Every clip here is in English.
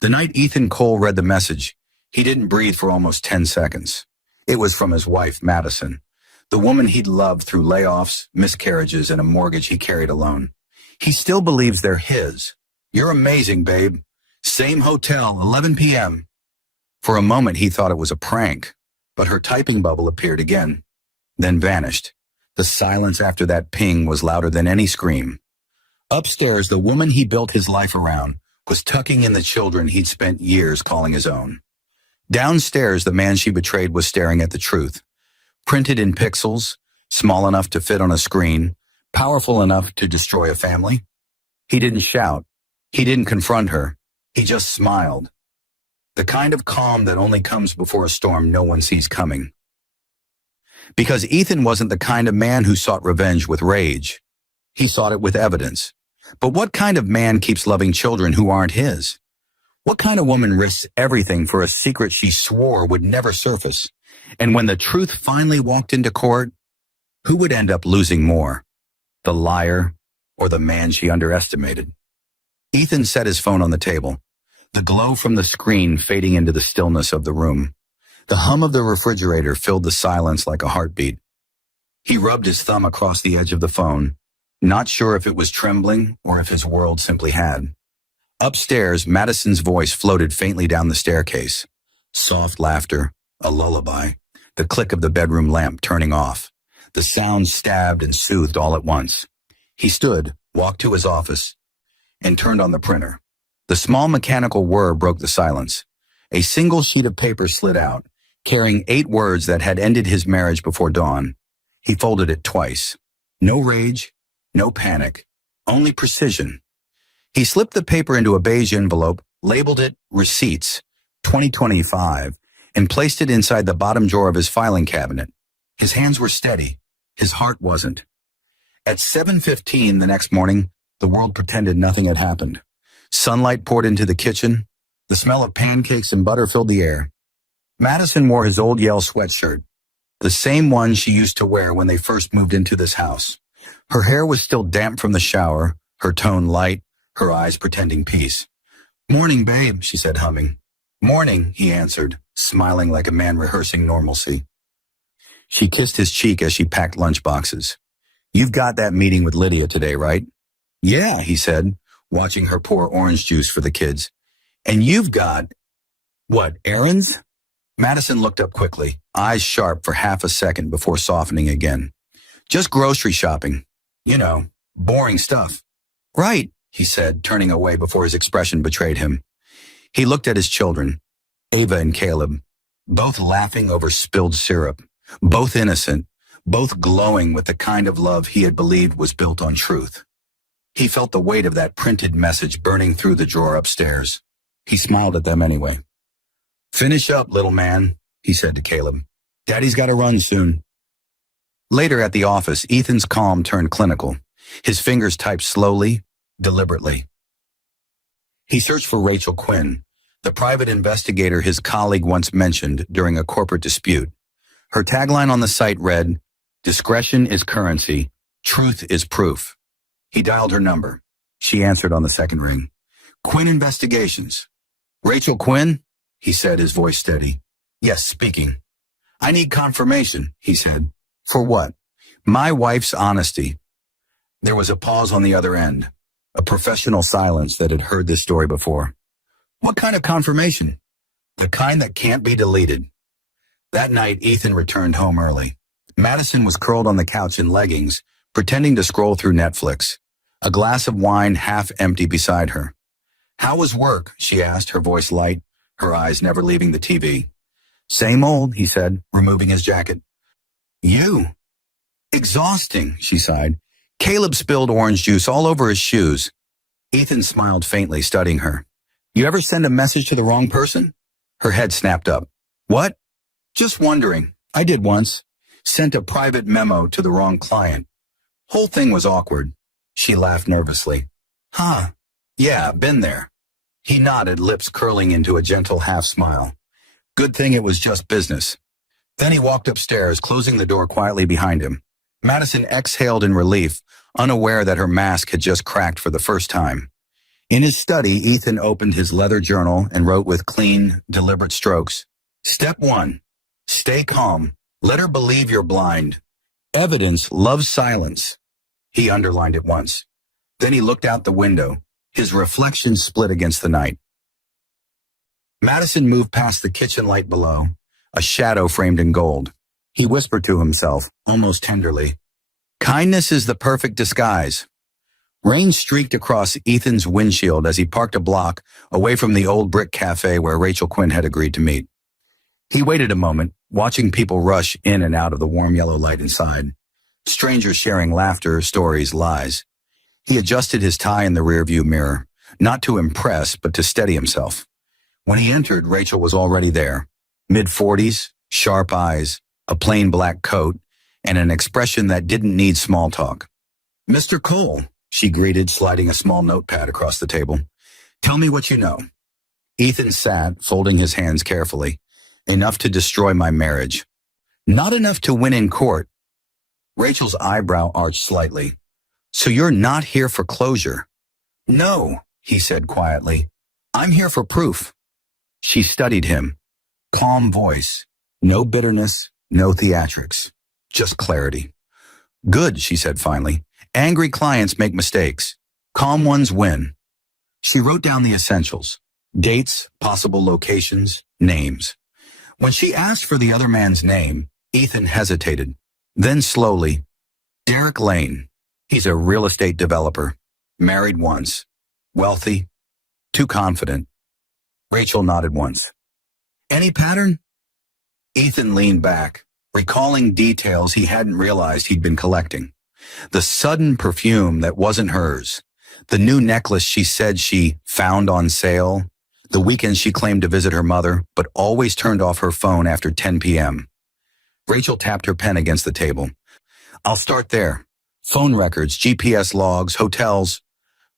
The night Ethan Cole read the message, he didn't breathe for almost 10 seconds. It was from his wife, Madison, the woman he'd loved through layoffs, miscarriages, and a mortgage he carried alone. He still believes they're his. "You're amazing, babe. Same hotel, 11 p.m. For a moment, he thought it was a prank, but her typing bubble appeared again, then vanished. The silence after that ping was louder than any scream. Upstairs, the woman he built his life around was tucking in the children he'd spent years calling his own. Downstairs, the man she betrayed was staring at the truth, printed in pixels, small enough to fit on a screen, powerful enough to destroy a family. He didn't shout. He didn't confront her. He just smiled. The kind of calm that only comes before a storm no one sees coming. Because Ethan wasn't the kind of man who sought revenge with rage. He sought it with evidence. But what kind of man keeps loving children who aren't his? What kind of woman risks everything for a secret she swore would never surface? And when the truth finally walked into court, who would end up losing more? The liar or the man she underestimated? Ethan set his phone on the table, the glow from the screen fading into the stillness of the room. The hum of the refrigerator filled the silence like a heartbeat. He rubbed his thumb across the edge of the phone, not sure if it was trembling or if his world simply had. Upstairs, Madison's voice floated faintly down the staircase. Soft laughter, a lullaby, the click of the bedroom lamp turning off. The sound stabbed and soothed all at once. He stood, walked to his office, and turned on the printer. The small mechanical whir broke the silence. A single sheet of paper slid out, carrying 8 words that had ended his marriage before dawn. He folded it twice. No rage, no panic, only precision. He slipped the paper into a beige envelope, labeled it Receipts, 2025, and placed it inside the bottom drawer of his filing cabinet. His hands were steady. His heart wasn't. At 7:15 the next morning, the world pretended nothing had happened. Sunlight poured into the kitchen. The smell of pancakes and butter filled the air. Madison wore his old Yale sweatshirt, the same one she used to wear when they first moved into this house. Her hair was still damp from the shower, her tone light, her eyes pretending peace. "Morning, babe," she said, humming. "Morning," he answered, smiling like a man rehearsing normalcy. She kissed his cheek as she packed lunchboxes. "You've got that meeting with Lydia today, right?" "Yeah," he said, watching her pour orange juice for the kids. "And you've got..." "What, errands?" Madison looked up quickly, eyes sharp for half a second before softening again. "Just grocery shopping. You know, boring stuff." "Right," he said, turning away before his expression betrayed him. He looked at his children, Ava and Caleb, both laughing over spilled syrup, both innocent, both glowing with the kind of love he had believed was built on truth. He felt the weight of that printed message burning through the drawer upstairs. He smiled at them anyway. "Finish up, little man," he said to Caleb. "Daddy's got to run soon." Later at the office, Ethan's calm turned clinical. His fingers typed slowly, deliberately. He searched for Rachel Quinn, the private investigator his colleague once mentioned during a corporate dispute. Her tagline on the site read, "Discretion is currency, truth is proof." He dialed her number. She answered on the second ring. "Quinn Investigations." "Rachel Quinn?" he said, his voice steady. "Yes, speaking." "I need confirmation," he said. "For what?" "My wife's honesty." There was a pause on the other end, a professional silence that had heard this story before. "What kind of confirmation?" "The kind that can't be deleted." That night, Ethan returned home early. Madison was curled on the couch in leggings, pretending to scroll through Netflix, a glass of wine half empty beside her. "How was work?" she asked, her voice light, her eyes never leaving the TV. "Same old," he said, removing his jacket. "You?" "Exhausting," she sighed. "Caleb spilled orange juice all over his shoes." Ethan smiled faintly, studying her. "You ever send a message to the wrong person?" Her head snapped up. "What?" "Just wondering. I did once. Sent a private memo to the wrong client. Whole thing was awkward." She laughed nervously. "Huh. Yeah, been there." He nodded, lips curling into a gentle half-smile. Good thing it was just business. Then he walked upstairs, closing the door quietly behind him. Madison exhaled in relief, unaware that her mask had just cracked for the first time. In his study, Ethan opened his leather journal and wrote with clean, deliberate strokes. Step 1. Stay calm. Let her believe you're blind. Evidence loves silence. He underlined it once. Then he looked out the window. His reflection split against the night. Madison moved past the kitchen light below, a shadow framed in gold. He whispered to himself, almost tenderly, kindness is the perfect disguise. Rain streaked across Ethan's windshield as he parked a block away from the old brick cafe where Rachel Quinn had agreed to meet. He waited a moment, watching people rush in and out of the warm yellow light inside. Strangers sharing laughter, stories, lies. He adjusted his tie in the rearview mirror, not to impress, but to steady himself. When he entered, Rachel was already there. Mid-40s, sharp eyes, a plain black coat, and an expression that didn't need small talk. Mr. Cole, she greeted, sliding a small notepad across the table. Tell me what you know. Ethan sat, folding his hands carefully. Enough to destroy my marriage. Not enough to win in court. Rachel's eyebrow arched slightly. So you're not here for closure? No, he said quietly. I'm here for proof. She studied him. Calm voice. No bitterness, no theatrics. Just clarity. Good, she said finally. Angry clients make mistakes. Calm ones win. She wrote down the essentials. Dates, possible locations, names. When she asked for the other man's name, Ethan hesitated. Then slowly, Derek Lane. He's a real estate developer. Married once. Wealthy. Too confident. Rachel nodded once. Any pattern? Ethan leaned back, recalling details he hadn't realized he'd been collecting. The sudden perfume that wasn't hers. The new necklace she said she found on sale. The weekend she claimed to visit her mother, but always turned off her phone after 10 p.m. Rachel tapped her pen against the table. I'll start there. Phone records, GPS logs, hotels.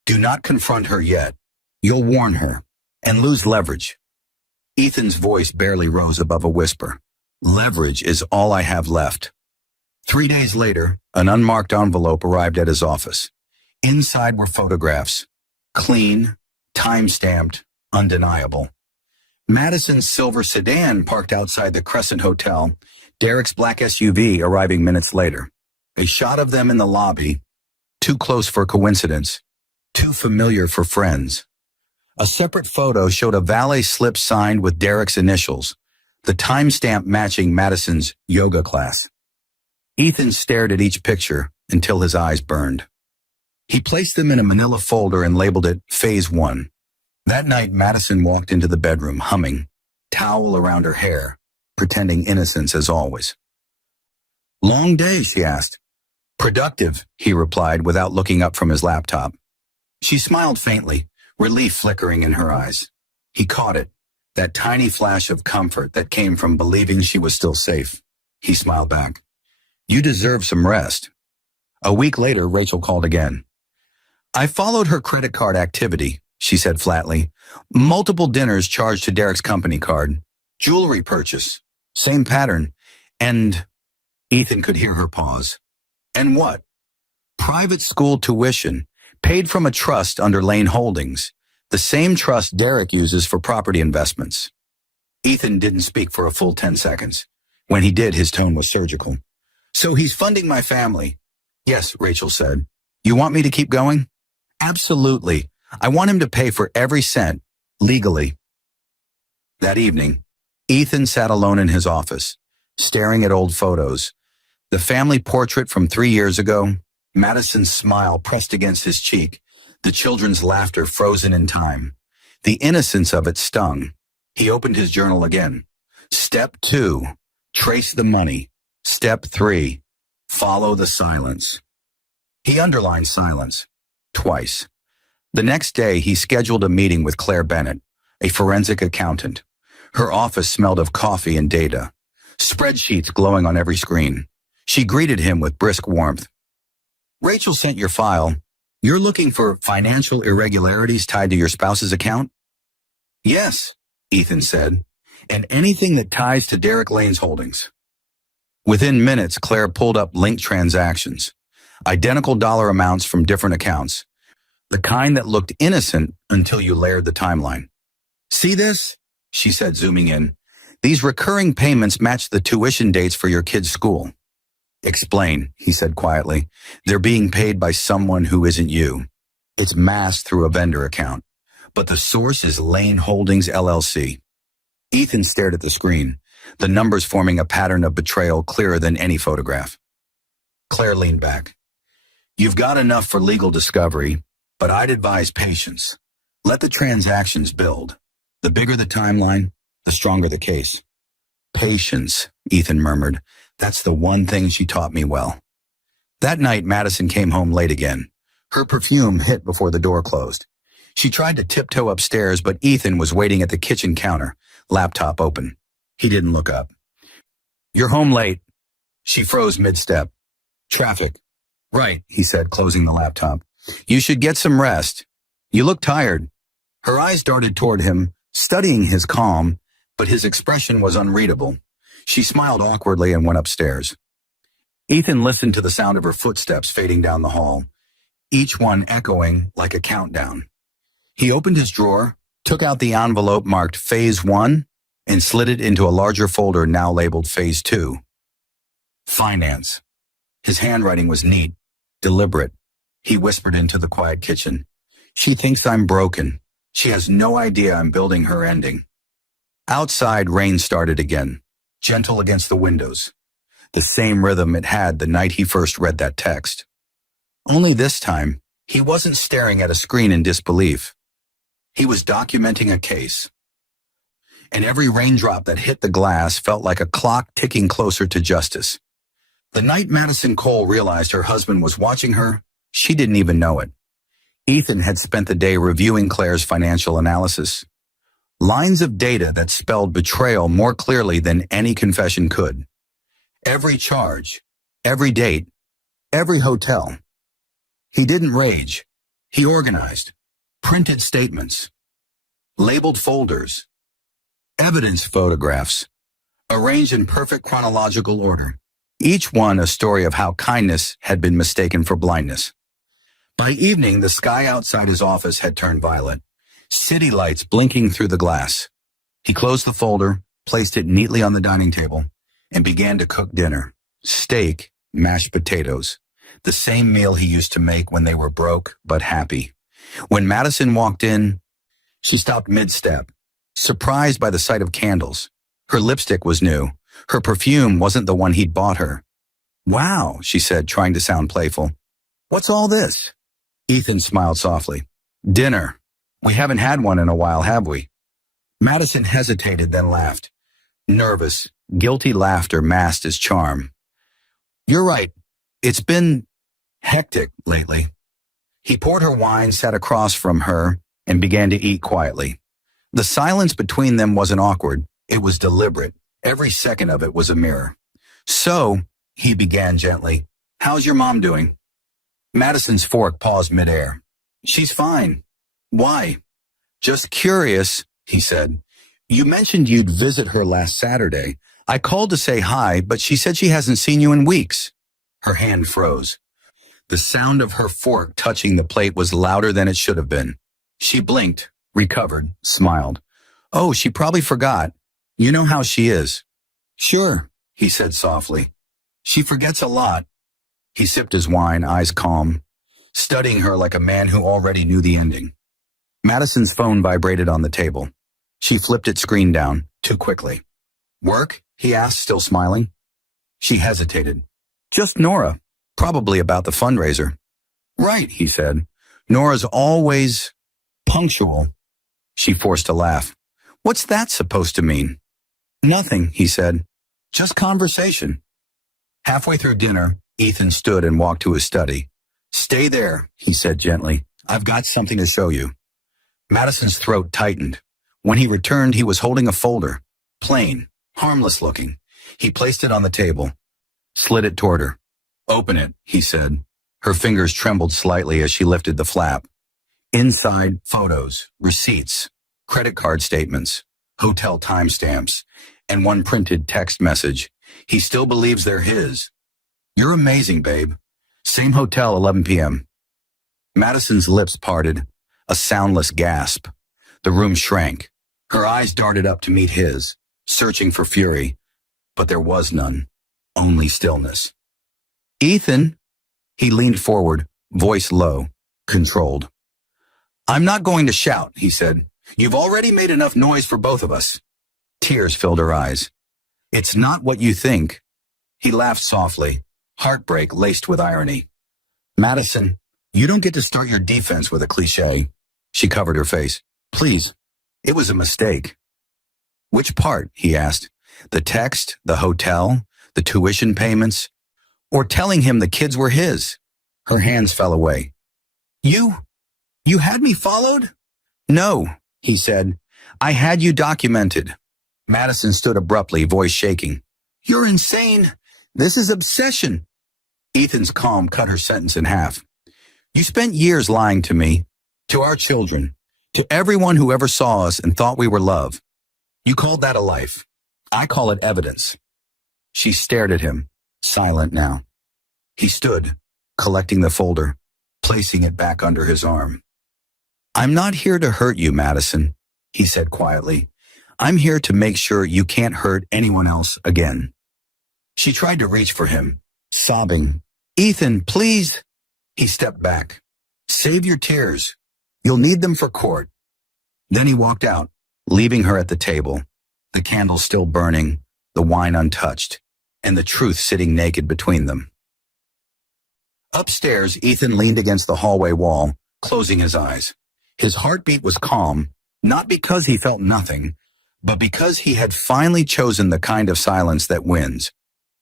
Do not confront her yet. You'll warn her and lose leverage. Ethan's voice barely rose above a whisper. Leverage is all I have left. 3 days later, an unmarked envelope arrived at his office. Inside were photographs. Clean, time-stamped, undeniable. Madison's silver sedan parked outside the Crescent Hotel, Derek's black SUV arriving minutes later. A shot of them in the lobby, too close for coincidence, too familiar for friends. A separate photo showed a valet slip signed with Derek's initials, the timestamp matching Madison's yoga class. Ethan stared at each picture until his eyes burned. He placed them in a manila folder and labeled it Phase 1. That night, Madison walked into the bedroom, humming, towel around her hair, pretending innocence as always. Long day, she asked. Productive, he replied without looking up from his laptop. She smiled faintly, relief flickering in her eyes. He caught it, that tiny flash of comfort that came from believing she was still safe. He smiled back. You deserve some rest. A week later, Rachel called again. I followed her credit card activity, she said flatly. Multiple dinners charged to Derek's company card. Jewelry purchase. Same pattern. And Ethan could hear her pause. And what? Private school tuition, paid from a trust under Lane Holdings, the same trust Derek uses for property investments. Ethan didn't speak for a full 10 seconds. When he did, his tone was surgical. So he's funding my family. Yes, Rachel said. You want me to keep going? Absolutely. I want him to pay for every cent, legally. That evening, Ethan sat alone in his office, staring at old photos. The family portrait from 3 years ago, Madison's smile pressed against his cheek, the children's laughter frozen in time. The innocence of it stung. He opened his journal again. Step 2, trace the money. Step 3, follow the silence. He underlined silence, twice. The next day, he scheduled a meeting with Claire Bennett, a forensic accountant. Her office smelled of coffee and data, spreadsheets glowing on every screen. She greeted him with brisk warmth. Rachel sent your file. You're looking for financial irregularities tied to your spouse's account? Yes, Ethan said, and anything that ties to Derek Lane's holdings. Within minutes, Claire pulled up linked transactions, identical dollar amounts from different accounts. The kind that looked innocent until you layered the timeline. See this? She said, zooming in. These recurring payments match the tuition dates for your kid's school. Explain, he said quietly. They're being paid by someone who isn't you. It's masked through a vendor account, but the source is Lane Holdings LLC. Ethan stared at the screen, the numbers forming a pattern of betrayal clearer than any photograph. Claire leaned back. You've got enough for legal discovery, but I'd advise patience. Let the transactions build. The bigger the timeline, the stronger the case. Patience, Ethan murmured. That's the one thing she taught me well. That night, Madison came home late again. Her perfume hit before the door closed. She tried to tiptoe upstairs, but Ethan was waiting at the kitchen counter, laptop open. He didn't look up. You're home late. She froze mid-step. Traffic. Right, he said, closing the laptop. You should get some rest. You look tired. Her eyes darted toward him, studying his calm, but his expression was unreadable. She smiled awkwardly and went upstairs. Ethan listened to the sound of her footsteps fading down the hall, each one echoing like a countdown. He opened his drawer, took out the envelope marked Phase 1, and slid it into a larger folder now labeled Phase 2. Finance. His handwriting was neat, deliberate. He whispered into the quiet kitchen. She thinks I'm broken. She has no idea I'm building her ending. Outside, rain started again, gentle against the windows. The same rhythm it had the night he first read that text. Only this time, he wasn't staring at a screen in disbelief. He was documenting a case. And every raindrop that hit the glass felt like a clock ticking closer to justice. The night Madison Cole realized her husband was watching her, she didn't even know it. Ethan had spent the day reviewing Claire's financial analysis. Lines of data that spelled betrayal more clearly than any confession could. Every charge, every date, every hotel. He didn't rage. He organized, printed statements, labeled folders, evidence photographs, arranged in perfect chronological order. Each one a story of how kindness had been mistaken for blindness. By evening, the sky outside his office had turned violet, city lights blinking through the glass. He closed the folder, placed it neatly on the dining table, and began to cook dinner. Steak, mashed potatoes. The same meal he used to make when they were broke but happy. When Madison walked in, she stopped mid-step, surprised by the sight of candles. Her lipstick was new. Her perfume wasn't the one he'd bought her. Wow, she said, trying to sound playful. What's all this? Ethan smiled softly. Dinner. We haven't had one in a while, have we? Madison hesitated, then laughed. Nervous, guilty laughter masked his charm. You're right. It's been hectic lately. He poured her wine, sat across from her, and began to eat quietly. The silence between them wasn't awkward. It was deliberate. Every second of it was a mirror. So, he began gently, how's your mom doing? Madison's fork paused midair. She's fine. Why? Just curious, he said. You mentioned you'd visit her last Saturday. I called to say hi, but she said she hasn't seen you in weeks. Her hand froze. The sound of her fork touching the plate was louder than it should have been. She blinked, recovered, smiled. Oh, she probably forgot. You know how she is. Sure, he said softly. She forgets a lot. He sipped his wine, eyes calm, studying her like a man who already knew the ending. Madison's phone vibrated on the table. She flipped its screen down, too quickly. Work? He asked, still smiling. She hesitated. Just Nora, probably about the fundraiser. Right, he said. Nora's always punctual. She forced a laugh. What's that supposed to mean? Nothing, he said. Just conversation. Halfway through dinner, Ethan stood and walked to his study. Stay there, he said gently. I've got something to show you. Madison's throat tightened. When he returned, he was holding a folder. Plain, harmless looking. He placed it on the table, slid it toward her. Open it, he said. Her fingers trembled slightly as she lifted the flap. Inside, photos, receipts, credit card statements, hotel timestamps, and one printed text message. He still believes they're his. You're amazing, babe. Same hotel, 11 p.m. Madison's lips parted, a soundless gasp. The room shrank. Her eyes darted up to meet his, searching for fury, but there was none, only stillness. Ethan, he leaned forward, voice low, controlled. I'm not going to shout, he said. You've already made enough noise for both of us. Tears filled her eyes. It's not what you think. He laughed softly, heartbreak laced with irony. Madison, you don't get to start your defense with a cliché. She covered her face. Please, it was a mistake. Which part? He asked. The text, the hotel, the tuition payments, or telling him the kids were his? Her hands fell away. You had me followed? No, he said. I had you documented. Madison stood abruptly, voice shaking. You're insane. This is obsession. Ethan's calm cut her sentence in half. You spent years lying to me, to our children, to everyone who ever saw us and thought we were love. You called that a life. I call it evidence. She stared at him, silent now. He stood, collecting the folder, placing it back under his arm. I'm not here to hurt you, Madison, he said quietly. I'm here to make sure you can't hurt anyone else again. She tried to reach for him, sobbing. Ethan, please. He stepped back. Save your tears. You'll need them for court. Then he walked out, leaving her at the table, the candle still burning, the wine untouched, and the truth sitting naked between them. Upstairs, Ethan leaned against the hallway wall, closing his eyes. His heartbeat was calm, not because he felt nothing, but because he had finally chosen the kind of silence that wins.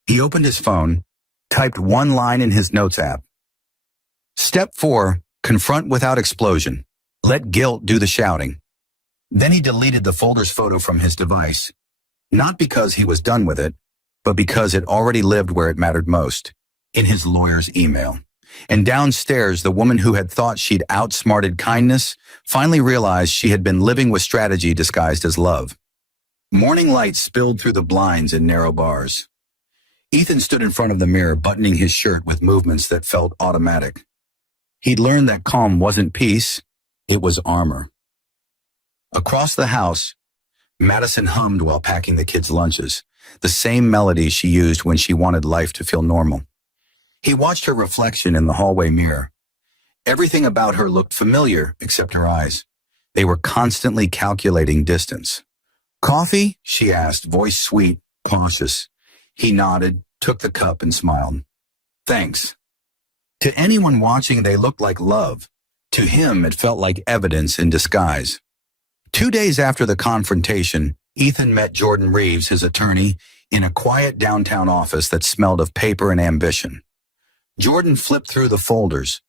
He opened his phone, typed one line in his notes app. Step 4, confront without explosion. Let guilt do the shouting. Then he deleted the folder's photo from his device, not because he was done with it, but because it already lived where it mattered most, in his lawyer's email. And downstairs, the woman who had thought she'd outsmarted kindness finally realized she had been living with strategy disguised as love. Morning light spilled through the blinds in narrow bars. Ethan stood in front of the mirror, buttoning his shirt with movements that felt automatic. He'd learned that calm wasn't peace, it was armor. Across the house, Madison hummed while packing the kids' lunches, the same melody she used when she wanted life to feel normal. He watched her reflection in the hallway mirror. Everything about her looked familiar except her eyes. They were constantly calculating distance. Coffee? She asked, voice sweet, cautious. He nodded, took the cup, and smiled. Thanks. To anyone watching, they looked like love. To him, it felt like evidence in disguise. 2 days after the confrontation, Ethan met Jordan Reeves, his attorney, in a quiet downtown office that smelled of paper and ambition. Jordan flipped through the folders.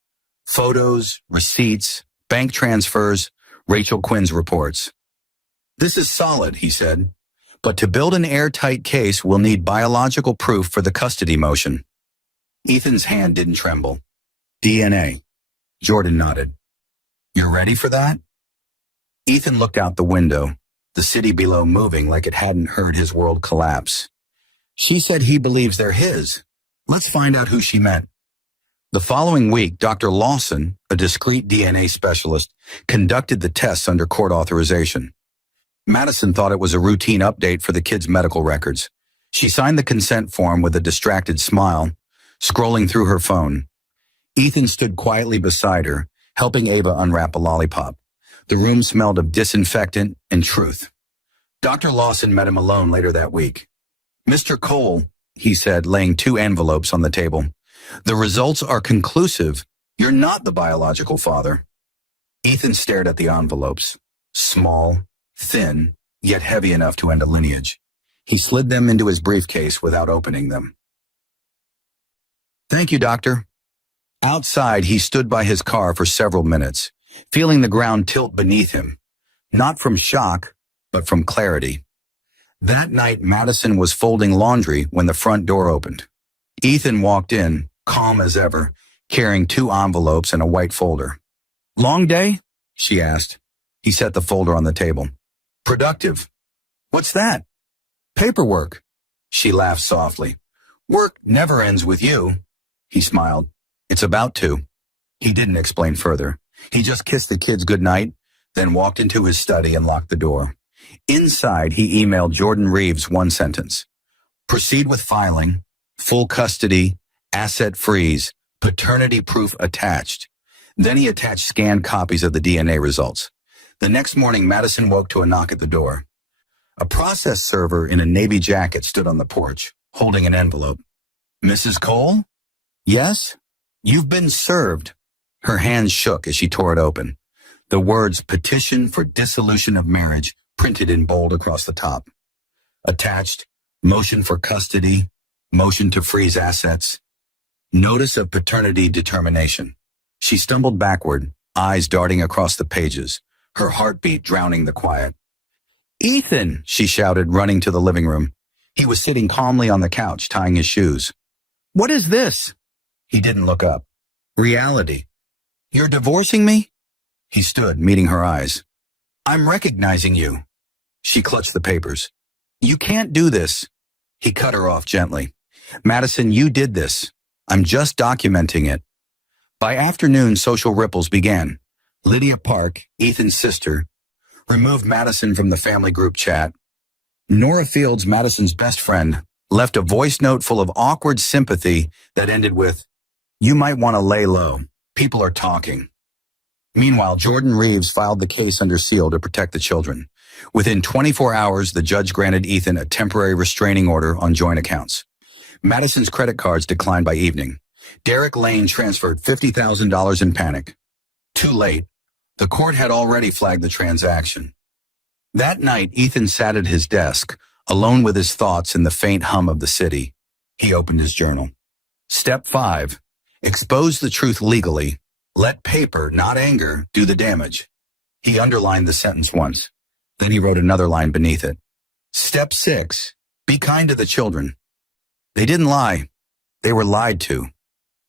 Photos, receipts, bank transfers, Rachel Quinn's reports. This is solid, he said. But to build an airtight case, we'll need biological proof for the custody motion. Ethan's hand didn't tremble. DNA. Jordan nodded. You're ready for that? Ethan looked out the window, the city below moving like it hadn't heard his world collapse. She said he believes they're his. Let's find out who she meant. The following week, Dr. Lawson, a discreet DNA specialist, conducted the tests under court authorization. Madison thought it was a routine update for the kids' medical records. She signed the consent form with a distracted smile, scrolling through her phone. Ethan stood quietly beside her, helping Ava unwrap a lollipop. The room smelled of disinfectant and truth. Dr. Lawson met him alone later that week. Mr. Cole, he said, laying 2 envelopes on the table. The results are conclusive. You're not the biological father. Ethan stared at the envelopes. Small, thin, yet heavy enough to end a lineage. He slid them into his briefcase without opening them. Thank you, doctor. Outside, he stood by his car for several minutes, feeling the ground tilt beneath him, not from shock, but from clarity. That night, Madison was folding laundry when the front door opened. Ethan walked in, calm as ever, carrying 2 envelopes and a white folder. Long day? She asked. He set the folder on the table. Productive. What's that? Paperwork. She laughed softly. Work never ends with you. He smiled. It's about to. He didn't explain further. He just kissed the kids goodnight, then walked into his study and locked the door. Inside, he emailed Jordan Reeves one sentence. Proceed with filing, full custody, asset freeze, paternity proof attached. Then he attached scanned copies of the DNA results. The next morning, Madison woke to a knock at the door. A process server in a navy jacket stood on the porch, holding an envelope. Mrs. Cole? Yes? You've been served. Her hands shook as she tore it open. The words petition for dissolution of marriage printed in bold across the top. Attached, motion for custody, motion to freeze assets, notice of paternity determination. She stumbled backward, eyes darting across the pages, her heartbeat drowning the quiet. Ethan, she shouted, running to the living room. He was sitting calmly on the couch, tying his shoes. What is this? He didn't look up. Reality. You're divorcing me? He stood, meeting her eyes. I'm recognizing you. She clutched the papers. You can't do this. He cut her off gently. Madison, you did this. I'm just documenting it. By afternoon, social ripples began. Lydia Park, Ethan's sister, removed Madison from the family group chat. Nora Fields, Madison's best friend, left a voice note full of awkward sympathy that ended with, you might want to lay low. People are talking. Meanwhile, Jordan Reeves filed the case under seal to protect the children. Within 24 hours, the judge granted Ethan a temporary restraining order on joint accounts. Madison's credit cards declined by evening. Derek Lane transferred $50,000 in panic. Too late. The court had already flagged the transaction. That night, Ethan sat at his desk, alone with his thoughts in the faint hum of the city. He opened his journal. Step 5. Expose the truth legally. Let paper, not anger, do the damage. He underlined the sentence once. Then he wrote another line beneath it. Step 6. Be kind to the children. They didn't lie. They were lied to.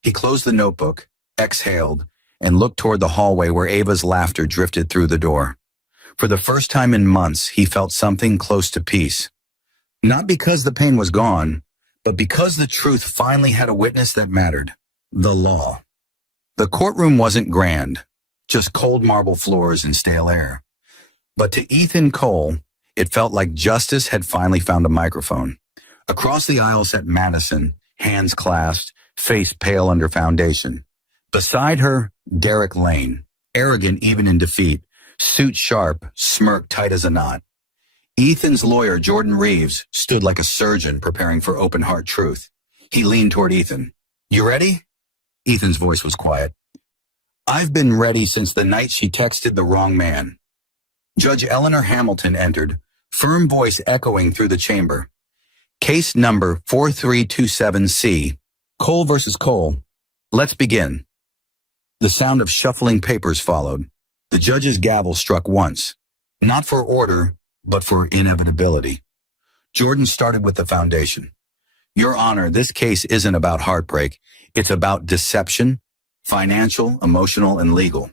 He closed the notebook, exhaled, and looked toward the hallway where Ava's laughter drifted through the door. For the first time in months, he felt something close to peace. Not because the pain was gone, but because the truth finally had a witness that mattered. The law. The courtroom wasn't grand, just cold marble floors and stale air. But to Ethan Cole, it felt like justice had finally found a microphone. Across the aisle sat Madison, hands clasped, face pale under foundation. Beside her, Derek Lane, arrogant even in defeat, suit sharp, smirk tight as a knot. Ethan's lawyer, Jordan Reeves, stood like a surgeon preparing for open-heart truth. He leaned toward Ethan. You ready? Ethan's voice was quiet. I've been ready since the night she texted the wrong man. Judge Eleanor Hamilton entered, firm voice echoing through the chamber. Case number 4327C, Cole versus Cole. Let's begin. The sound of shuffling papers followed. The judge's gavel struck once, not for order, but for inevitability. Jordan started with the foundation. Your Honor, this case isn't about heartbreak. It's about deception, financial, emotional, and legal.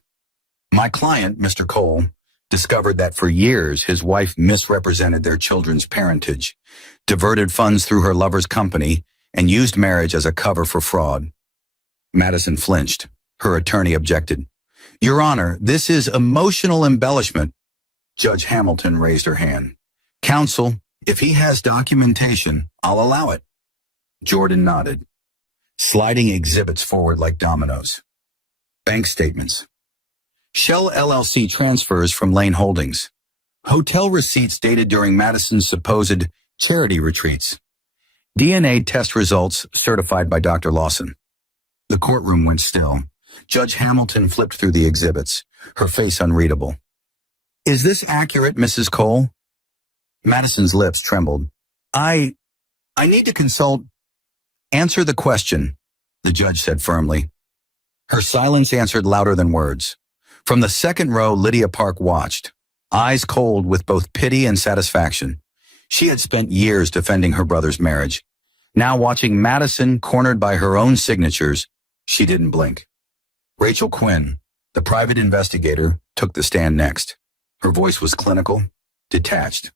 My client, Mr. Cole, discovered that for years his wife misrepresented their children's parentage, diverted funds through her lover's company, and used marriage as a cover for fraud. Madison flinched. Her attorney objected. Your Honor, this is emotional embellishment. Judge Hamilton raised her hand. Counsel, if he has documentation, I'll allow it. Jordan nodded, sliding exhibits forward like dominoes. Bank statements. Shell LLC transfers from Lane Holdings. Hotel receipts dated during Madison's supposed charity retreats. DNA test results certified by Dr. Lawson. The courtroom went still. Judge Hamilton flipped through the exhibits, her face unreadable. Is this accurate, Mrs. Cole? Madison's lips trembled. I need to consult. Answer the question, the judge said firmly. Her silence answered louder than words. From the second row, Lydia Park watched, eyes cold with both pity and satisfaction. She had spent years defending her brother's marriage. Now watching Madison cornered by her own signatures, she didn't blink. Rachel Quinn, the private investigator, took the stand next. Her voice was clinical, detached.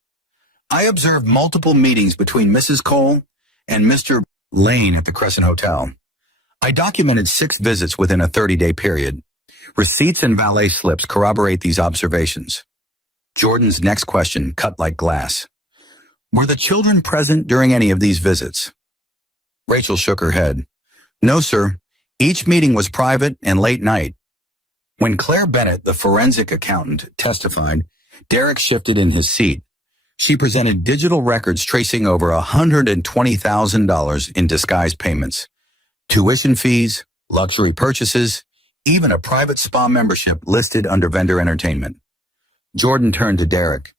I observed multiple meetings between Mrs. Cole and Mr. Lane at the Crescent Hotel. I documented 6 visits within a 30-day period. Receipts and valet slips corroborate these observations. Jordan's next question cut like glass. Were the children present during any of these visits? Rachel shook her head. No, sir. Each meeting was private and late night. When Claire Bennett, the forensic accountant, testified, Derek shifted in his seat. She presented digital records tracing over $120,000 in disguised payments. Tuition fees, luxury purchases, even a private spa membership listed under vendor entertainment. Jordan turned to Derek.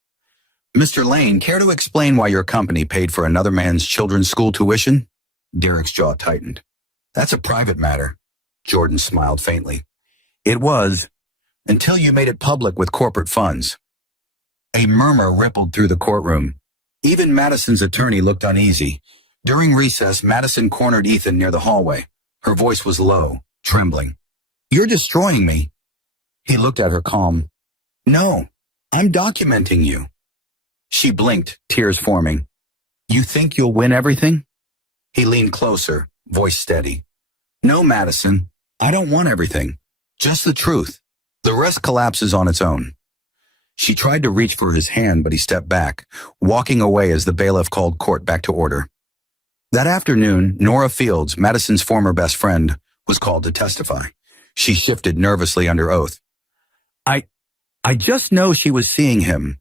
Mr. Lane, care to explain why your company paid for another man's children's school tuition? Derek's jaw tightened. That's a private matter. Jordan smiled faintly. It was, until you made it public with corporate funds. A murmur rippled through the courtroom. Even Madison's attorney looked uneasy. During recess, Madison cornered Ethan near the hallway. Her voice was low, trembling. You're destroying me. He looked at her calm. No, I'm documenting you. She blinked, tears forming. You think you'll win everything? He leaned closer, voice steady. No, Madison, I don't want everything. Just the truth. The rest collapses on its own. She tried to reach for his hand, but he stepped back, walking away as the bailiff called court back to order. That afternoon, Nora Fields, Madison's former best friend, was called to testify. She shifted nervously under oath. I just know she was seeing him.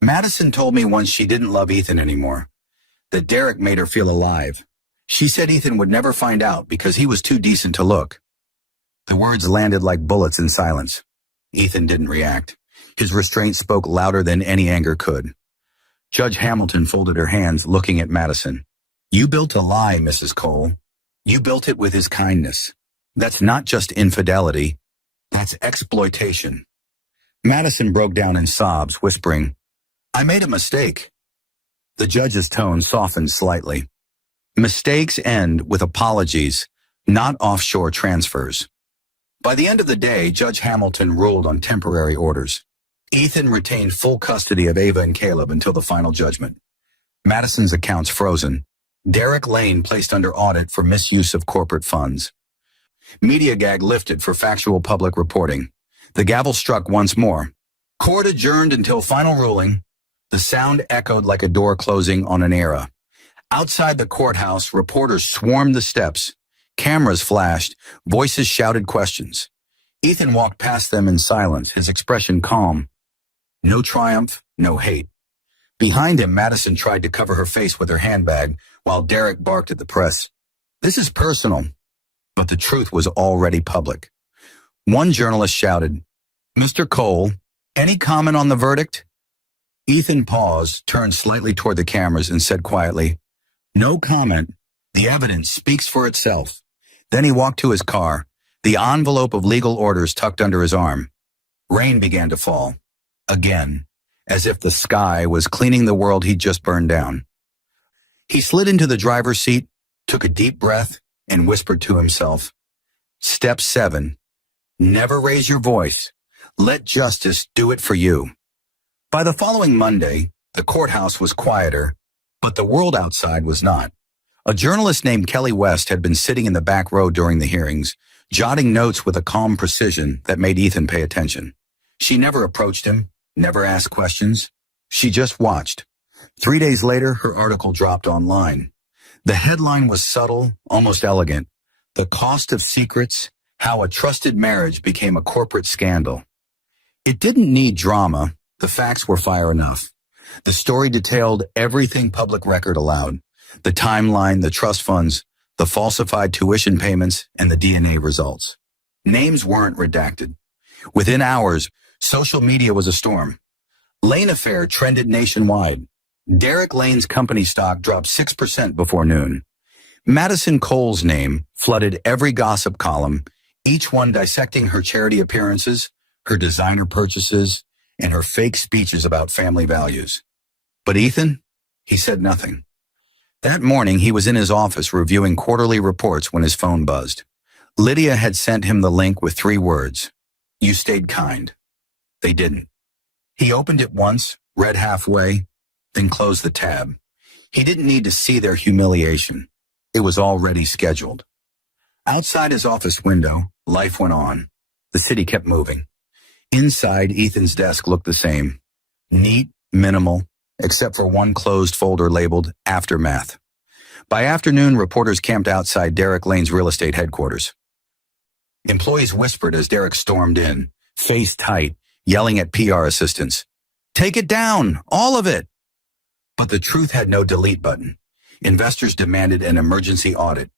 Madison told me once she didn't love Ethan anymore, that Derek made her feel alive. She said Ethan would never find out because he was too decent to look. The words landed like bullets in silence. Ethan didn't react. His restraint spoke louder than any anger could. Judge Hamilton folded her hands, looking at Madison. You built a lie, Mrs. Cole. You built it with his kindness. That's not just infidelity. That's exploitation. Madison broke down in sobs, whispering, I made a mistake. The judge's tone softened slightly. Mistakes end with apologies, not offshore transfers. By the end of the day, Judge Hamilton ruled on temporary orders. Ethan retained full custody of Ava and Caleb until the final judgment. Madison's accounts frozen. Derek Lane placed under audit for misuse of corporate funds. Media gag lifted for factual public reporting. The gavel struck once more. Court adjourned until final ruling. The sound echoed like a door closing on an era. Outside the courthouse, reporters swarmed the steps. Cameras flashed. Voices shouted questions. Ethan walked past them in silence, his expression calm. No triumph, no hate. Behind him, Madison tried to cover her face with her handbag, while Derek barked at the press. This is personal. But the truth was already public. One journalist shouted, Mr. Cole, any comment on the verdict? Ethan paused, turned slightly toward the cameras, and said quietly, No comment. The evidence speaks for itself. Then he walked to his car, the envelope of legal orders tucked under his arm. Rain began to fall. Again, as if the sky was cleaning the world he'd just burned down. He slid into the driver's seat, took a deep breath, and whispered to himself, Step 7. Never raise your voice. Let justice do it for you. By the following Monday, the courthouse was quieter, but the world outside was not. A journalist named Kelly West had been sitting in the back row during the hearings, jotting notes with a calm precision that made Ethan pay attention. She never approached him, never asked questions. She just watched. 3 days later, her article dropped online. The headline was subtle, almost elegant. The Cost of Secrets, How a Trusted Marriage Became a Corporate Scandal. It didn't need drama. The facts were fire enough. The story detailed everything public record allowed. The timeline, the trust funds, the falsified tuition payments, and the DNA results. Names weren't redacted. Within hours, social media was a storm. Lane Affair trended nationwide. Derek Lane's company stock dropped 6% before noon. Madison Cole's name flooded every gossip column, each one dissecting her charity appearances, her designer purchases, and her fake speeches about family values. But Ethan? He said nothing. That morning, he was in his office reviewing quarterly reports when his phone buzzed. Lydia had sent him the link with 3 words. You stayed kind. They didn't. He opened it once, read halfway, then closed the tab. He didn't need to see their humiliation. It was already scheduled. Outside his office window, life went on. The city kept moving. Inside, Ethan's desk looked the same. Neat, minimal, except for one closed folder labeled Aftermath. By afternoon, reporters camped outside Derek Lane's real estate headquarters. Employees whispered as Derek stormed in, face tight, yelling at PR assistants. "Take it down, all of it!" But the truth had no delete button. Investors demanded an emergency audit.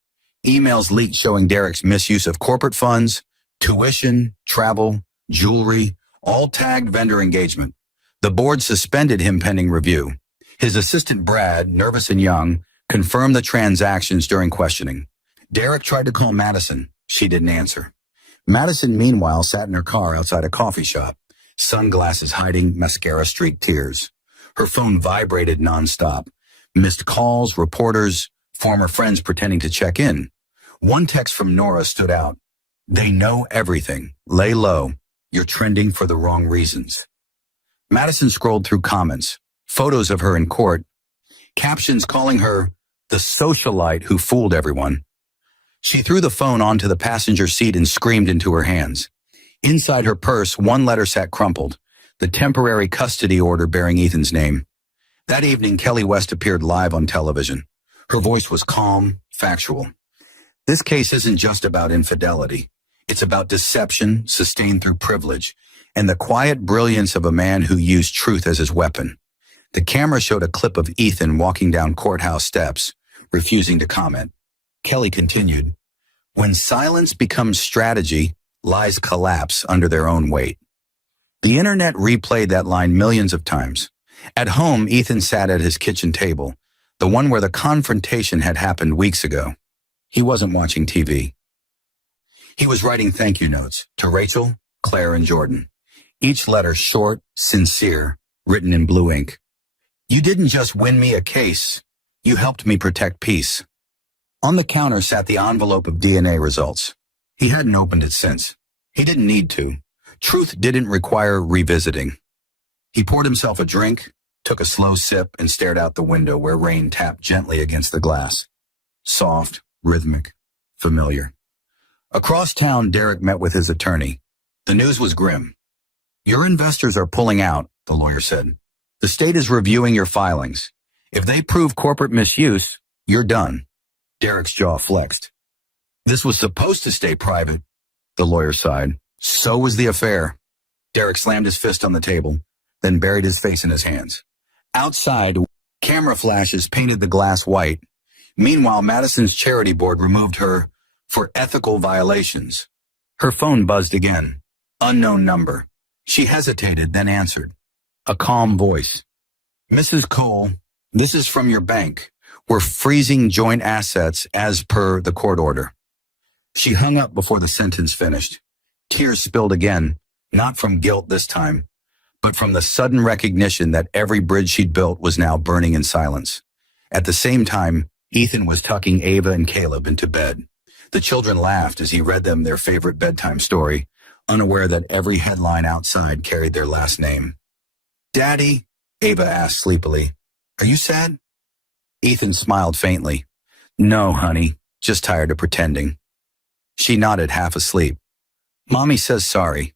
Emails leaked showing Derek's misuse of corporate funds, tuition, travel, jewelry, all tagged vendor engagement. The board suspended him pending review. His assistant Brad, nervous and young, confirmed the transactions during questioning. Derek tried to call Madison. She didn't answer. Madison, meanwhile, sat in her car outside a coffee shop, sunglasses hiding mascara-streaked tears. Her phone vibrated nonstop. Missed calls, reporters, former friends pretending to check in. One text from Nora stood out. "They know everything. Lay low. You're trending for the wrong reasons." Madison scrolled through comments, photos of her in court, captions calling her the socialite who fooled everyone. She threw the phone onto the passenger seat and screamed into her hands. Inside her purse, one letter sat crumpled, the temporary custody order bearing Ethan's name. That evening, Kelly West appeared live on television. Her voice was calm, factual. "This case isn't just about infidelity. It's about deception sustained through privilege and the quiet brilliance of a man who used truth as his weapon." The camera showed a clip of Ethan walking down courthouse steps, refusing to comment. Kelly continued, "When silence becomes strategy, lies collapse under their own weight." The internet replayed that line millions of times. At home, Ethan sat at his kitchen table, the one where the confrontation had happened weeks ago. He wasn't watching TV. He was writing thank you notes to Rachel, Claire, and Jordan. Each letter short, sincere, written in blue ink. "You didn't just win me a case. You helped me protect peace." On the counter sat the envelope of DNA results. He hadn't opened it since. He didn't need to. Truth didn't require revisiting. He poured himself a drink, took a slow sip, and stared out the window where rain tapped gently against the glass. Soft, rhythmic, familiar. Across town, Derek met with his attorney. The news was grim. "Your investors are pulling out," the lawyer said. "The state is reviewing your filings. If they prove corporate misuse, you're done." Derek's jaw flexed. "This was supposed to stay private," the lawyer sighed. "So was the affair." Derek slammed his fist on the table, then buried his face in his hands. Outside, camera flashes painted the glass white. Meanwhile, Madison's charity board removed her for ethical violations. Her phone buzzed again. Unknown number. She hesitated, then answered. A calm voice. "Mrs. Cole, this is from your bank. We're freezing joint assets as per the court order." She hung up before the sentence finished. Tears spilled again, not from guilt this time, but from the sudden recognition that every bridge she'd built was now burning in silence. At the same time, Ethan was tucking Ava and Caleb into bed. The children laughed as he read them their favorite bedtime story, unaware that every headline outside carried their last name. "Daddy," Ava asked sleepily, "are you sad?" Ethan smiled faintly. "No, honey, just tired of pretending." She nodded, half asleep. "Mommy says sorry."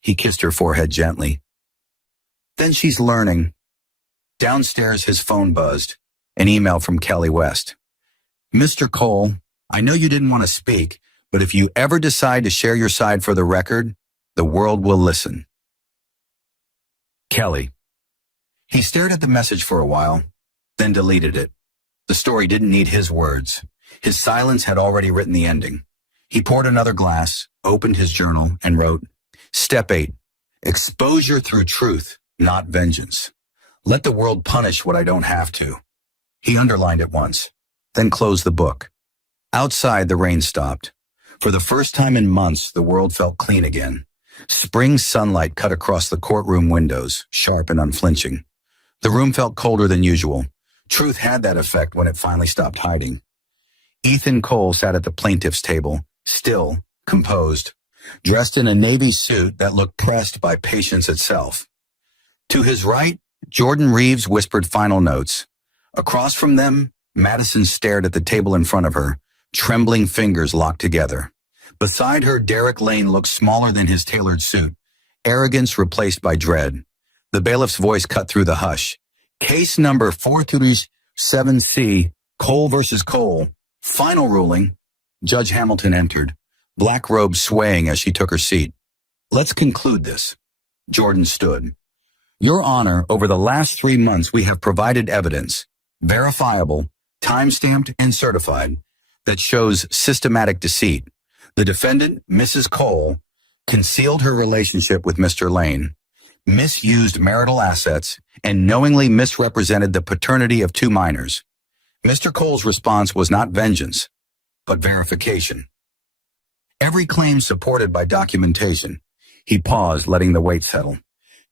He kissed her forehead gently. "Then she's learning." Downstairs, his phone buzzed. An email from Kelly West. "Mr. Cole, I know you didn't want to speak, but if you ever decide to share your side for the record, the world will listen. Kelly." He stared at the message for a while, then deleted it. The story didn't need his words. His silence had already written the ending. He poured another glass, opened his journal, and wrote, Step 8, exposure through truth, not vengeance. Let the world punish what I don't have to. He underlined it once, then closed the book. Outside, the rain stopped. For the first time in months, the world felt clean again. Spring sunlight cut across the courtroom windows, sharp and unflinching. The room felt colder than usual. Truth had that effect when it finally stopped hiding. Ethan Cole sat at the plaintiff's table, still, composed, dressed in a navy suit that looked pressed by patience itself. To his right, Jordan Reeves whispered final notes. Across from them, Madison stared at the table in front of her, trembling fingers locked together. Beside her, Derek Lane looked smaller than his tailored suit, arrogance replaced by dread. The bailiff's voice cut through the hush. Case number 437C, Cole versus Cole. Final ruling. Judge Hamilton entered, black robe swaying as she took her seat. Let's conclude this. Jordan stood. Your Honor, over the last 3 months we have provided evidence, verifiable, time-stamped, and certified, that shows systematic deceit. The defendant, Mrs. Cole, concealed her relationship with Mr. Lane, misused marital assets, and knowingly misrepresented the paternity of 2 minors. Mr. Cole's response was not vengeance, but verification. Every claim supported by documentation. He paused, letting the weight settle.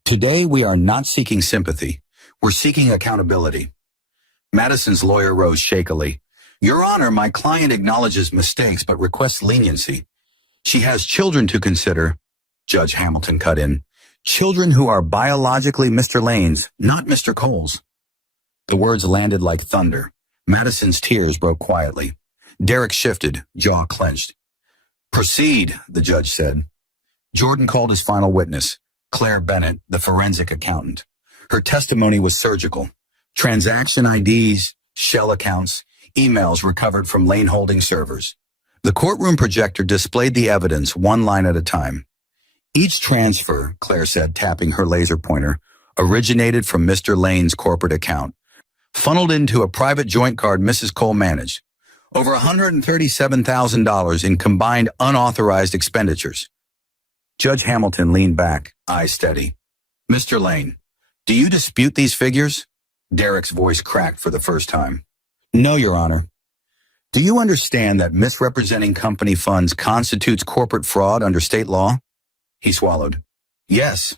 Today we are not seeking sympathy. We're seeking accountability. Madison's lawyer rose shakily. Your Honor, my client acknowledges mistakes but requests leniency. She has children to consider. Judge Hamilton cut in. Children who are biologically Mr. Lane's, not Mr. Cole's. The words landed like thunder. Madison's tears broke quietly. Derek shifted, jaw clenched. Proceed, the judge said. Jordan called his final witness, Claire Bennett, the forensic accountant. Her testimony was surgical. Transaction IDs, shell accounts, emails recovered from Lane Holdings servers. The courtroom projector displayed the evidence 1 line at a time. Each transfer, Claire said, tapping her laser pointer, originated from Mr. Lane's corporate account, funneled into a private joint card Mrs. Cole managed. Over $137,000 in combined unauthorized expenditures. Judge Hamilton leaned back, eyes steady. Mr. Lane, do you dispute these figures? Derek's voice cracked for the first time. No, Your Honor. Do you understand that misrepresenting company funds constitutes corporate fraud under state law? He swallowed. Yes.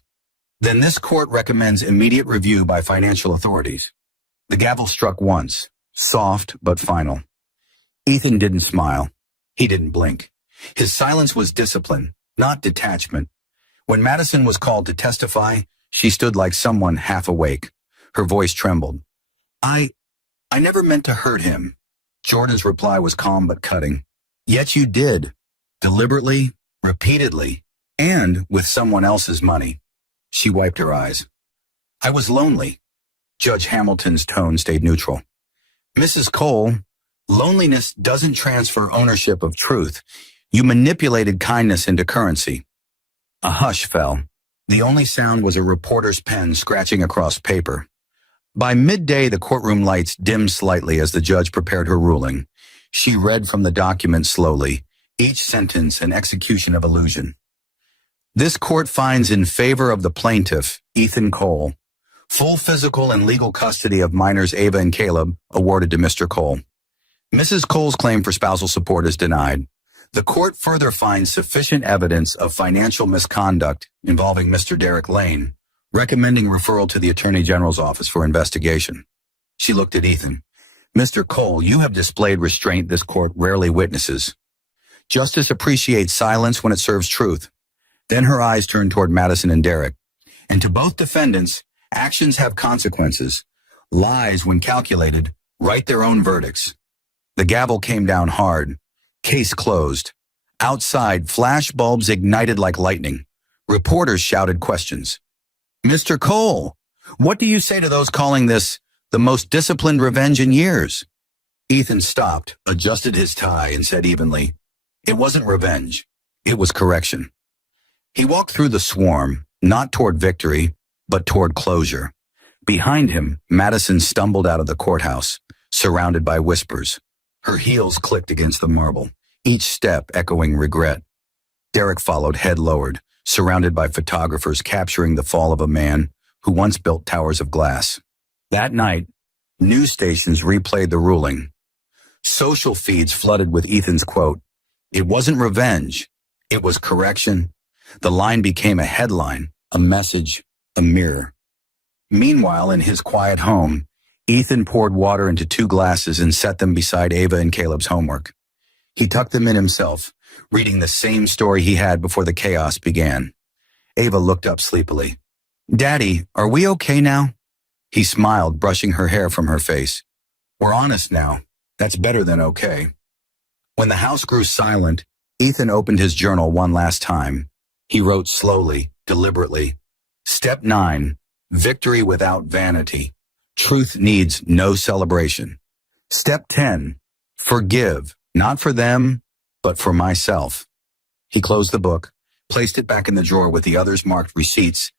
Then this court recommends immediate review by financial authorities. The gavel struck once, soft but final. Ethan didn't smile. He didn't blink. His silence was discipline, not detachment. When Madison was called to testify, she stood like someone half awake. Her voice trembled. I never meant to hurt him. Jordan's reply was calm but cutting. Yet you did. Deliberately, repeatedly, and with someone else's money. She wiped her eyes. I was lonely. Judge Hamilton's tone stayed neutral. Mrs. Cole, loneliness doesn't transfer ownership of truth. You manipulated kindness into currency. A hush fell. The only sound was a reporter's pen scratching across paper. By midday, the courtroom lights dimmed slightly as the judge prepared her ruling. She read from the document slowly, each sentence an execution of illusion. This court finds in favor of the plaintiff, Ethan Cole, full physical and legal custody of minors Ava and Caleb awarded to Mr. Cole. Mrs. Cole's claim for spousal support is denied. The court further finds sufficient evidence of financial misconduct involving Mr. Derek Lane, recommending referral to the Attorney General's office for investigation. She looked at Ethan. Mr. Cole, you have displayed restraint this court rarely witnesses. Justice appreciates silence when it serves truth. Then her eyes turned toward Madison and Derek. And to both defendants, actions have consequences. Lies, when calculated, write their own verdicts. The gavel came down hard. Case closed. Outside, flash bulbs ignited like lightning. Reporters shouted questions. Mr. Cole, what do you say to those calling this the most disciplined revenge in years? Ethan stopped, adjusted his tie, and said evenly, it wasn't revenge. It was correction. He walked through the swarm, not toward victory, but toward closure. Behind him, Madison stumbled out of the courthouse, surrounded by whispers. Her heels clicked against the marble, each step echoing regret. Derek followed, head lowered, surrounded by photographers capturing the fall of a man who once built towers of glass. That night, news stations replayed the ruling. Social feeds flooded with Ethan's quote, "It wasn't revenge, it was correction." The line became a headline, a message, a mirror. Meanwhile, in his quiet home, Ethan poured water into 2 glasses and set them beside Ava and Caleb's homework. He tucked them in himself, reading the same story he had before the chaos began. Ava looked up sleepily. Daddy, are we okay now? He smiled, brushing her hair from her face. We're honest now. That's better than okay. When the house grew silent, Ethan opened his journal one last time. He wrote slowly, deliberately. Step 9, victory without vanity. Truth needs no celebration. Step 10, forgive, not for them, but for myself. He closed the book, placed it back in the drawer with the others marked receipts,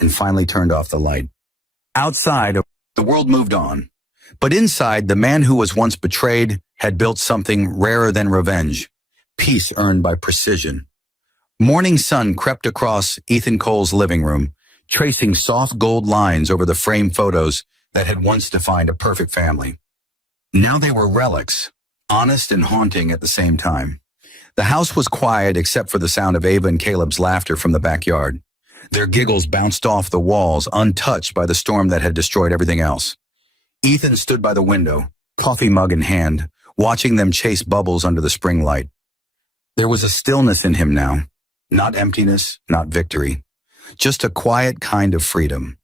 and finally turned off the light. Outside, the world moved on. But inside, the man who was once betrayed had built something rarer than revenge, peace earned by precision. Morning sun crept across Ethan Cole's living room, tracing soft gold lines over the framed photos that had once defined a perfect family. Now they were relics, honest and haunting at the same time. The house was quiet except for the sound of Ava and Caleb's laughter from the backyard. Their giggles bounced off the walls, untouched by the storm that had destroyed everything else. Ethan stood by the window, coffee mug in hand, watching them chase bubbles under the spring light. There was a stillness in him now, not emptiness, not victory, just a quiet kind of freedom.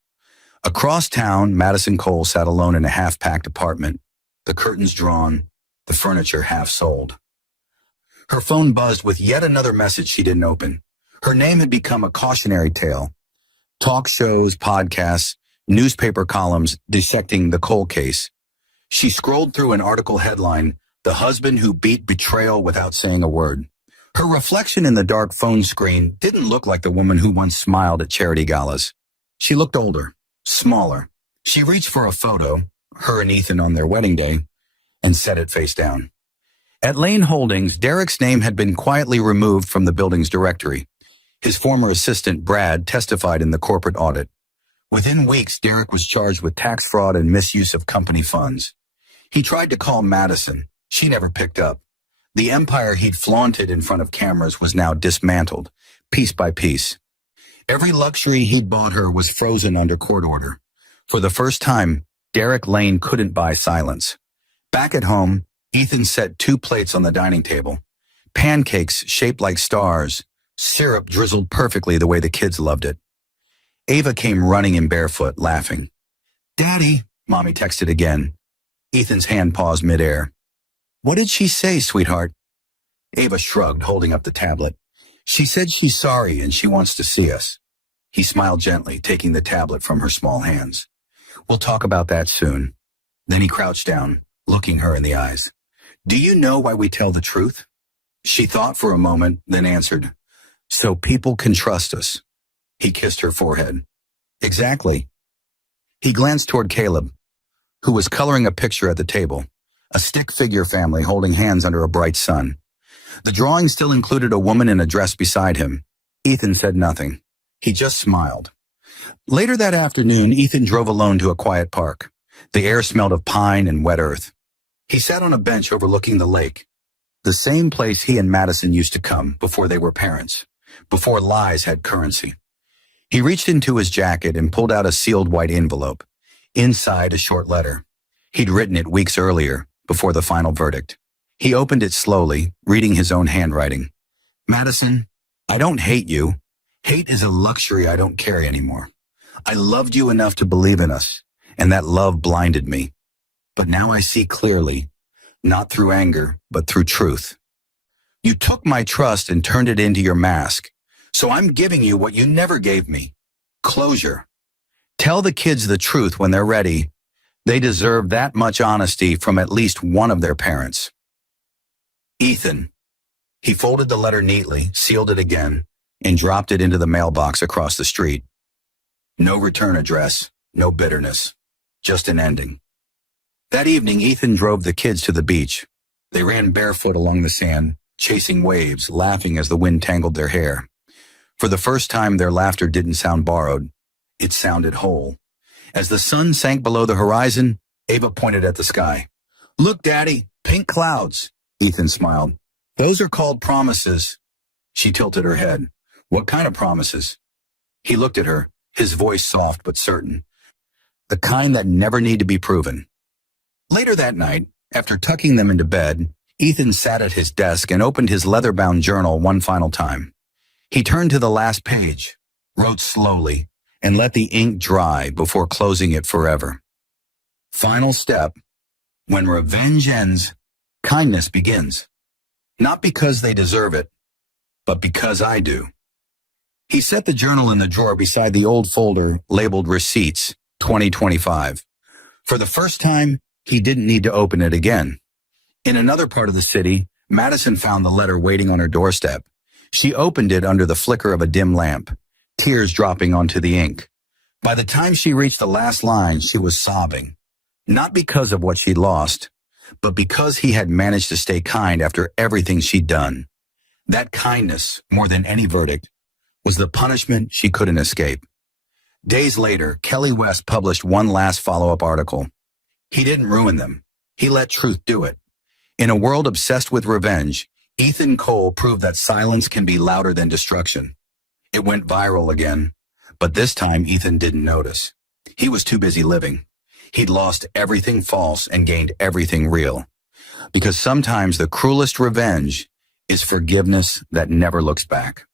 Across town, Madison Cole sat alone in a half-packed apartment, the curtains drawn, the furniture half sold. Her phone buzzed with yet another message she didn't open. Her name had become a cautionary tale. Talk shows, podcasts, newspaper columns dissecting the Cole case. She scrolled through an article headline, "The Husband Who Beat Betrayal Without Saying a Word." Her reflection in the dark phone screen didn't look like the woman who once smiled at charity galas. She looked older, smaller. She reached for a photo, her and Ethan on their wedding day, and set it face down. At Lane Holdings, Derek's name had been quietly removed from the building's directory. His former assistant, Brad, testified in the corporate audit. Within weeks, Derek was charged with tax fraud and misuse of company funds. He tried to call Madison. She never picked up. The empire he'd flaunted in front of cameras was now dismantled, piece by piece. Every luxury he'd bought her was frozen under court order. For the first time, Derek Lane couldn't buy silence. Back at home, Ethan set 2 plates on the dining table. Pancakes shaped like stars, syrup drizzled perfectly the way the kids loved it. Ava came running in barefoot, laughing. "Daddy," Mommy texted again. Ethan's hand paused midair. "What did she say, sweetheart?" Ava shrugged, holding up the tablet. "She said she's sorry and she wants to see us." He smiled gently, taking the tablet from her small hands. "We'll talk about that soon." Then he crouched down, looking her in the eyes. "Do you know why we tell the truth?" She thought for a moment, then answered, "So people can trust us." He kissed her forehead. "Exactly." He glanced toward Caleb, who was coloring a picture at the table, a stick figure family holding hands under a bright sun. The drawing still included a woman in a dress beside him. Ethan said nothing. He just smiled. Later that afternoon, Ethan drove alone to a quiet park. The air smelled of pine and wet earth. He sat on a bench overlooking the lake, the same place he and Madison used to come before they were parents, before lies had currency. He reached into his jacket and pulled out a sealed white envelope. Inside, a short letter. He'd written it weeks earlier, before the final verdict. He opened it slowly, reading his own handwriting. "Madison, I don't hate you. Hate is a luxury I don't carry anymore. I loved you enough to believe in us, and that love blinded me. But now I see clearly, not through anger, but through truth. You took my trust and turned it into your mask. So I'm giving you what you never gave me. Closure. Tell the kids the truth when they're ready. They deserve that much honesty from at least one of their parents. Ethan." He folded the letter neatly, sealed it again, and dropped it into the mailbox across the street. No return address, no bitterness, just an ending. That evening, Ethan drove the kids to the beach. They ran barefoot along the sand, chasing waves, laughing as the wind tangled their hair. For the first time, their laughter didn't sound borrowed. It sounded whole. As the sun sank below the horizon, Ava pointed at the sky. "Look, Daddy, pink clouds." Ethan smiled. "Those are called promises." She tilted her head. "What kind of promises?" He looked at her, his voice soft but certain. "The kind that never need to be proven." Later that night, after tucking them into bed, Ethan sat at his desk and opened his leather-bound journal one final time. He turned to the last page, wrote slowly, and let the ink dry before closing it forever. Final step. When revenge ends, kindness begins. Not because they deserve it, but because I do. He set the journal in the drawer beside the old folder labeled Receipts 2025. For the first time, he didn't need to open it again. In another part of the city, Madison found the letter waiting on her doorstep. She opened it under the flicker of a dim lamp, tears dropping onto the ink. By the time she reached the last line, she was sobbing. Not because of what she'd lost, but because he had managed to stay kind after everything she'd done. That kindness, more than any verdict, was the punishment she couldn't escape. Days later, Kelly West published one last follow-up article. He didn't ruin them. He let truth do it. In a world obsessed with revenge, Ethan Cole proved that silence can be louder than destruction. It went viral again, but this time Ethan didn't notice. He was too busy living. He'd lost everything false and gained everything real. Because sometimes the cruelest revenge is forgiveness that never looks back.